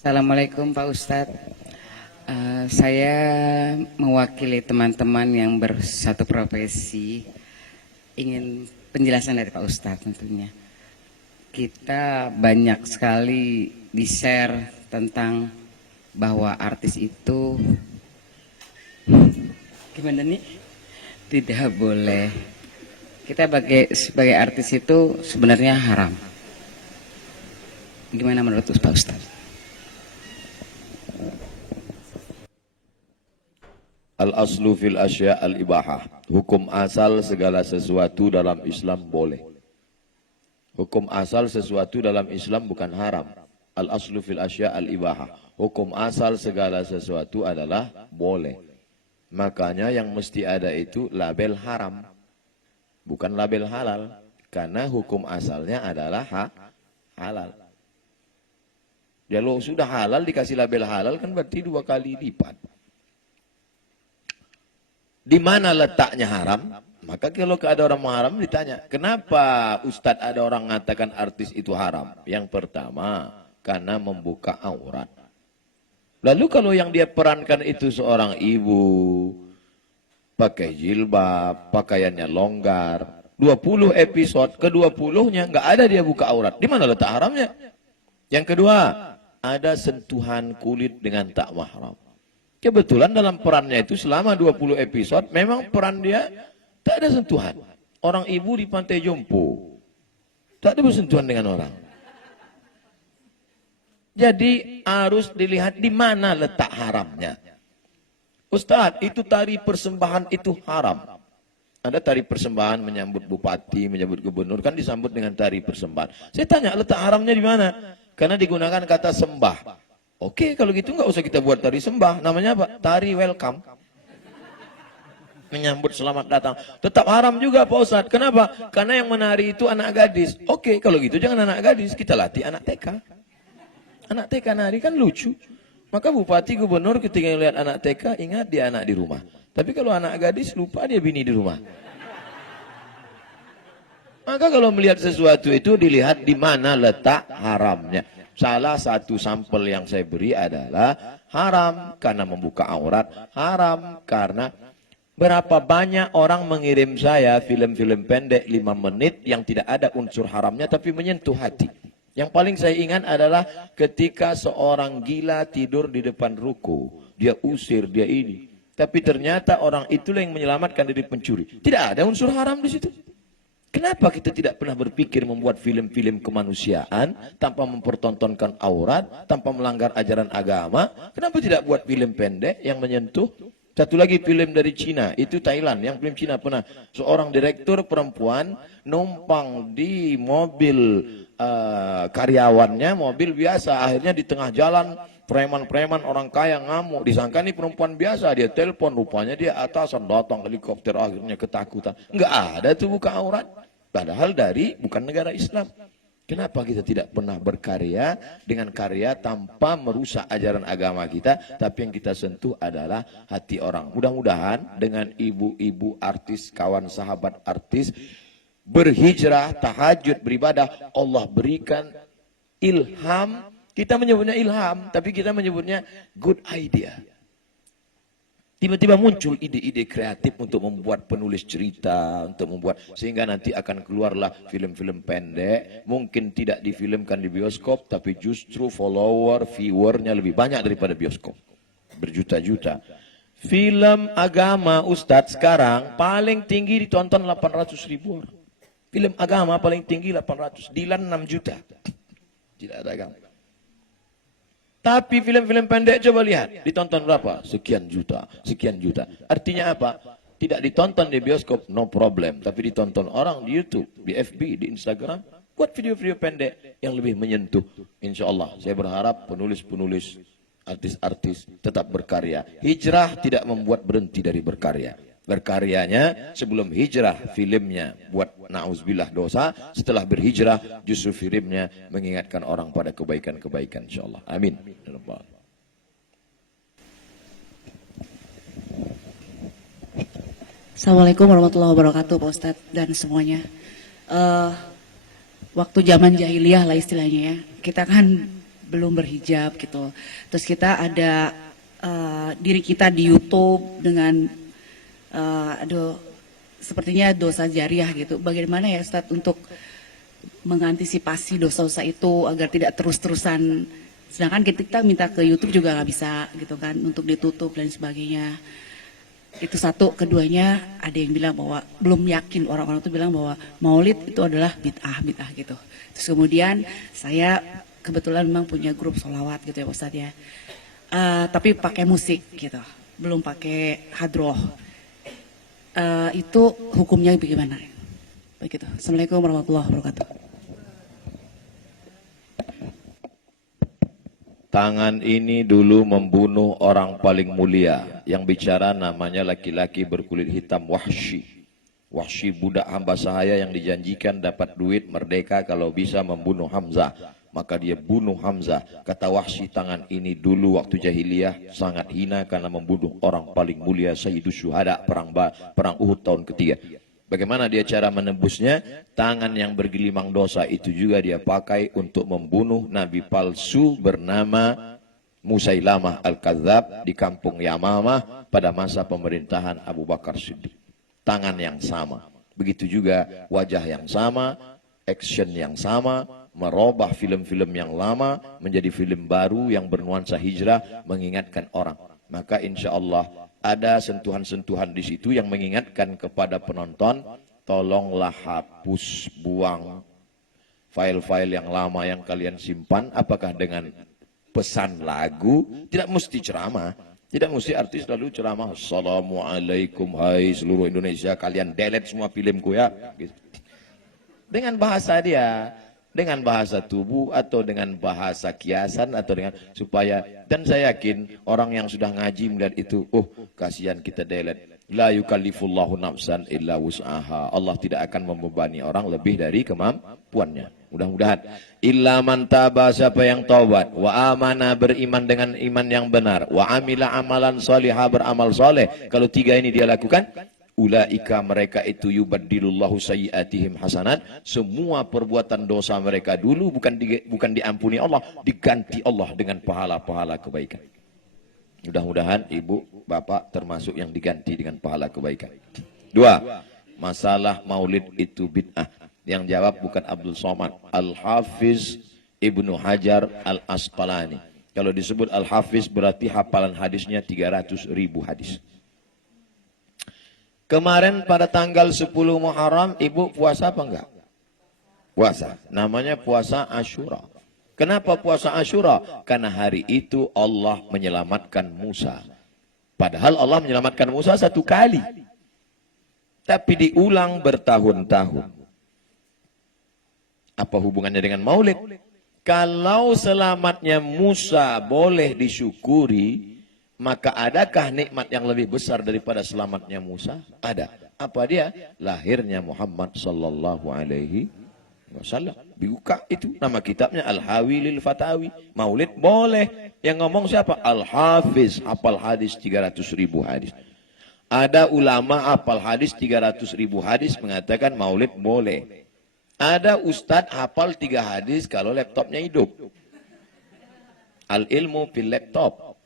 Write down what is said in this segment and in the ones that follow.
Assalamualaikum Pak Ustadz. Saya mewakili teman-teman yang bersatu profesi, ingin penjelasan dari Pak Ustadz tentunya. Kita banyak sekali di-share tentang bahwa artis itu gimana nih? Tidak boleh. Kita sebagai artis itu sebenarnya haram. Gimana menurut Pak Ustadz? Al-aslu fil asya' al-ibahah. Hukum asal segala sesuatu dalam Islam boleh. Hukum asal sesuatu dalam Islam bukan haram. Al-aslu fil asya' al-ibahah. Hukum asal segala sesuatu adalah boleh. Makanya yang mesti ada itu label haram. Bukan label halal. Karena hukum asalnya adalah halal. Kalau sudah halal dikasih label halal kan berarti 2 kali lipat. Di mana letaknya haram? Maka kalau ada orang haram ditanya, kenapa Ustadz ada orang mengatakan artis itu haram? Yang pertama, karena membuka aurat. Lalu kalau yang dia perankan itu seorang ibu, pakai jilbab, pakaiannya longgar, 20 episode, ke-20-nya nggak ada dia buka aurat. Di mana letak haramnya? Yang kedua, ada sentuhan kulit dengan tak mahram. Kebetulan dalam perannya itu selama 20 episode memang peran dia tak ada sentuhan. Orang ibu di Pantai Jompo. Tak ada bersentuhan dengan orang. Jadi harus dilihat di mana letak haramnya. Ustadz, itu tari persembahan itu haram. Ada tari persembahan menyambut bupati, menyambut gubernur, kan disambut dengan tari persembahan. Saya tanya letak haramnya di mana? Karena digunakan kata sembah. Oke, kalau gitu nggak usah kita buat tari sembah. Namanya apa? Tari welcome. Menyambut selamat datang. Tetap haram juga Pak Ustadz. Kenapa? Karena yang menari itu anak gadis. Oke, kalau gitu jangan anak gadis. Kita latih anak TK. Anak TK nari kan lucu. Maka bupati, gubernur ketika melihat anak TK, ingat dia anak di rumah. Tapi kalau anak gadis, lupa dia bini di rumah. Maka kalau melihat sesuatu itu dilihat di mana letak haramnya. Salah satu sampel yang saya beri adalah haram karena membuka aurat, haram karena berapa banyak orang mengirim saya film-film pendek 5 menit yang tidak ada unsur haramnya tapi menyentuh hati. Yang paling saya ingat adalah ketika seorang gila tidur di depan ruko, dia usir, dia ini. Tapi ternyata orang itulah yang menyelamatkan dari pencuri. Tidak ada unsur haram di situ. Kenapa kita tidak pernah berpikir membuat film-film kemanusiaan tanpa mempertontonkan aurat, tanpa melanggar ajaran agama? Kenapa tidak buat film pendek yang menyentuh? Satu lagi film dari Cina, itu Thailand, yang film Cina pernah. Seorang direktur perempuan numpang di mobil karyawannya, mobil biasa. Akhirnya di tengah jalan, preman-preman orang kaya ngamuk. Disangka ini perempuan biasa, dia telepon, rupanya dia atasan, datang helikopter, akhirnya ketakutan. Enggak ada tuh buka aurat. Padahal bukan negara Islam. Kenapa kita tidak pernah berkarya dengan karya tanpa merusak ajaran agama kita, tapi yang kita sentuh adalah hati orang. Mudah-mudahan dengan ibu-ibu artis, kawan sahabat artis, berhijrah, tahajud, beribadah, Allah berikan ilham. Kita menyebutnya ilham, tapi kita menyebutnya good idea. Tiba-tiba muncul ide-ide kreatif untuk membuat penulis cerita, untuk membuat, sehingga nanti akan keluarlah film-film pendek, mungkin tidak difilmkan di bioskop, tapi justru viewernya lebih banyak daripada bioskop. Berjuta-juta. Film agama Ustadz sekarang paling tinggi ditonton 800.000 orang. Film agama paling tinggi 800, Dilan 6 juta. Tidak ada agama. Tapi film-film pendek coba lihat, ditonton berapa? Sekian juta, sekian juta. Artinya apa? Tidak ditonton di bioskop, no problem. Tapi ditonton orang di YouTube, di FB, di Instagram. Buat video-video pendek yang lebih menyentuh. Insya Allah, saya berharap penulis-penulis, artis-artis tetap berkarya. Hijrah tidak membuat berhenti dari berkarya. Berkaryanya sebelum hijrah filmnya buat na'udzubillah dosa, setelah berhijrah justru filmnya mengingatkan orang pada kebaikan-kebaikan insyaallah. Amin. Assalamualaikum warahmatullahi wabarakatuh Pak Ustadz dan semuanya. Waktu zaman jahiliyah lah istilahnya ya, kita kan belum berhijab gitu. Terus kita ada diri kita di YouTube dengan aduh sepertinya dosa jariah gitu. Bagaimana ya Ustadz untuk mengantisipasi dosa-dosa itu agar tidak terus-terusan, sedangkan kita minta ke YouTube juga nggak bisa gitu kan untuk ditutup dan sebagainya. Itu satu. Keduanya ada yang bilang bahwa belum yakin, orang-orang itu bilang bahwa maulid itu adalah bid'ah gitu. Terus kemudian saya kebetulan memang punya grup sholawat gitu ya Ustadz ya. Tapi pakai musik gitu, belum pakai hadroh. Itu hukumnya bagaimana? Begitu. Assalamualaikum warahmatullahi wabarakatuh. Tangan ini dulu membunuh orang paling mulia. Yang bicara namanya laki-laki berkulit hitam Wahsy. Wahsy budak hamba sahaya yang dijanjikan dapat duit merdeka kalau bisa membunuh Hamzah. Maka dia bunuh Hamzah. Kata Wahsy, tangan ini dulu waktu jahiliyah sangat hina karena membunuh orang paling mulia Sayyidus Syuhada perang Uhud tahun ketiga. Bagaimana dia cara menembusnya? Tangan yang bergelimang dosa itu juga dia pakai untuk membunuh nabi palsu bernama Musailamah Al-Kadzab di kampung Yamamah pada masa pemerintahan Abu Bakar Siddiq. Tangan yang sama. Begitu juga wajah yang sama, action yang sama, merubah film-film yang lama menjadi film baru yang bernuansa hijrah, mengingatkan orang. Maka insya Allah ada sentuhan-sentuhan di situ yang mengingatkan kepada penonton, tolonglah hapus, buang file-file yang lama yang kalian simpan. Apakah dengan pesan lagu? Tidak mesti ceramah. Tidak mesti artis lalu ceramah, Assalamualaikum, hai seluruh Indonesia, kalian delete semua filmku ya. Gitu. Dengan bahasa dia, dengan bahasa tubuh atau dengan bahasa kiasan atau dengan supaya, dan saya yakin orang yang sudah ngaji melihat itu, oh kasihan kita delete. La yukallifullahu nafsan illa wus'aha. Allah tidak akan membebani orang lebih dari kemampuannya. Mudah-mudahan illa man taba, siapa yang taubat, wa amana, beriman dengan iman yang benar, wa amila amalan salihah, beramal soleh. Kalau tiga ini dia lakukan, ulaika, mereka itu yubaddilullahu sayyiatihim hasanat. Semua perbuatan dosa mereka dulu bukan diampuni Allah, diganti Allah dengan pahala-pahala kebaikan. Mudah-mudahan ibu, bapak termasuk yang diganti dengan pahala kebaikan. Dua, masalah maulid itu bid'ah. Yang jawab bukan Abdul Somad, Al-Hafiz Ibnu Hajar Al-Asqalani. Kalau disebut Al-Hafiz berarti hafalan hadisnya 300.000 hadis. Kemarin pada tanggal 10 Muharram, ibu puasa apa enggak? Puasa. Namanya puasa Asyura. Kenapa puasa Asyura? Karena hari itu Allah menyelamatkan Musa. Padahal Allah menyelamatkan Musa satu kali. Tapi diulang bertahun-tahun. Apa hubungannya dengan maulid? Kalau selamatnya Musa boleh disyukuri, maka adakah nikmat yang lebih besar daripada selamatnya Musa? Ada. Apa dia? Lahirnya Muhammad sallallahu alaihi wasallam. Buka itu nama kitabnya Al-Hawi lil Fatawi. Maulid boleh. Yang ngomong siapa? Al-Hafiz, hafal hadis 300.000 hadis. Ada ulama hafal hadis 300.000 hadis mengatakan maulid boleh. Ada ustadz hafal 3 hadis kalau laptopnya hidup. Al-ilmu fil laptop.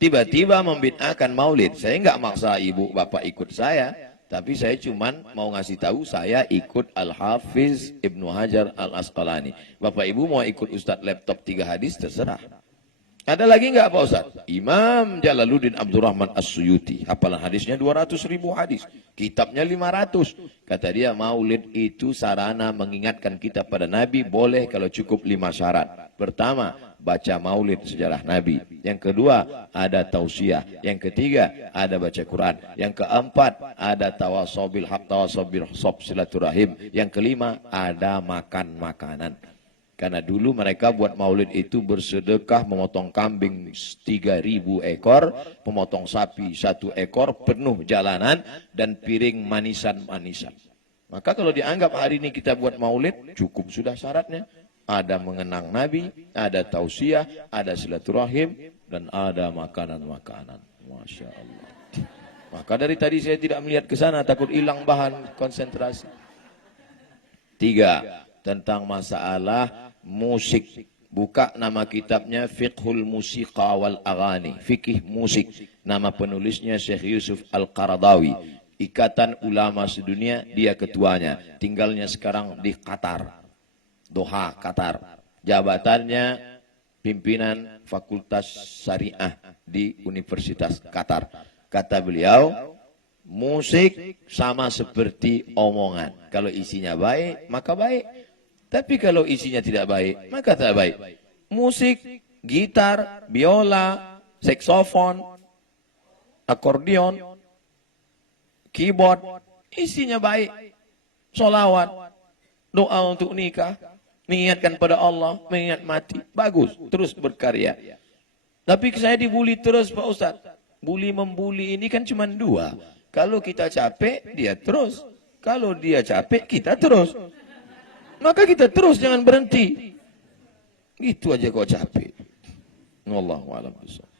Tiba-tiba membid'ahkan maulid. Saya nggak maksa ibu bapak ikut saya, tapi saya cuman mau ngasih tahu saya ikut Al-Hafiz Ibnu Hajar Al-Asqalani. Bapak ibu mau ikut ustadz laptop 3 hadis terserah. Ada lagi nggak Pak Ustaz? Imam Jalaluddin Abdurrahman As-Suyuti. Hafalan hadisnya 200.000 hadis. Kitabnya 500. Kata dia maulid itu sarana mengingatkan kita pada Nabi, boleh kalau cukup 5 syarat. Pertama, baca maulid sejarah Nabi. Yang kedua, ada tausiah. Yang ketiga, ada baca Quran. Yang keempat, ada tawasobil haq, tawasobil sob silaturahim. Yang kelima, ada makan makanan. Karena dulu mereka buat maulid itu bersedekah memotong kambing 3.000 ekor, memotong sapi 1 ekor, penuh jalanan, dan piring manisan-manisan. Maka kalau dianggap hari ini kita buat maulid, cukup sudah syaratnya. Ada mengenang Nabi, ada tausiah, ada silaturahim, dan ada makanan-makanan. Masya Allah. Maka dari tadi saya tidak melihat ke sana, takut hilang bahan konsentrasi. 3, tentang masalah musik. Buka nama kitabnya Fiqhul Musiqa wal Aghani, fikih musik. Nama penulisnya Syekh Yusuf Al-Qaradawi. Ikatan Ulama Sedunia, dia ketuanya. Tinggalnya sekarang di Qatar. Doha, Qatar. Jabatannya pimpinan Fakultas Syariah di Universitas Qatar. Kata beliau, musik sama seperti omongan. Kalau isinya baik, maka baik. Tapi kalau isinya tidak baik, maka tidak baik. Musik, gitar, biola, saksofon, akordeon, keyboard, isinya baik. Solawat, doa untuk nikah, mengingatkan pada Allah, mengingat mati. Bagus, terus berkarya. Tapi saya dibully terus Pak Ustadz. Bully membuli ini kan cuma dua. Kalau kita capek, dia terus. Kalau dia capek, kita terus. Maka kita terus, jangan berhenti. Gitu aja kau capek. Wallahu a'lam bishawab.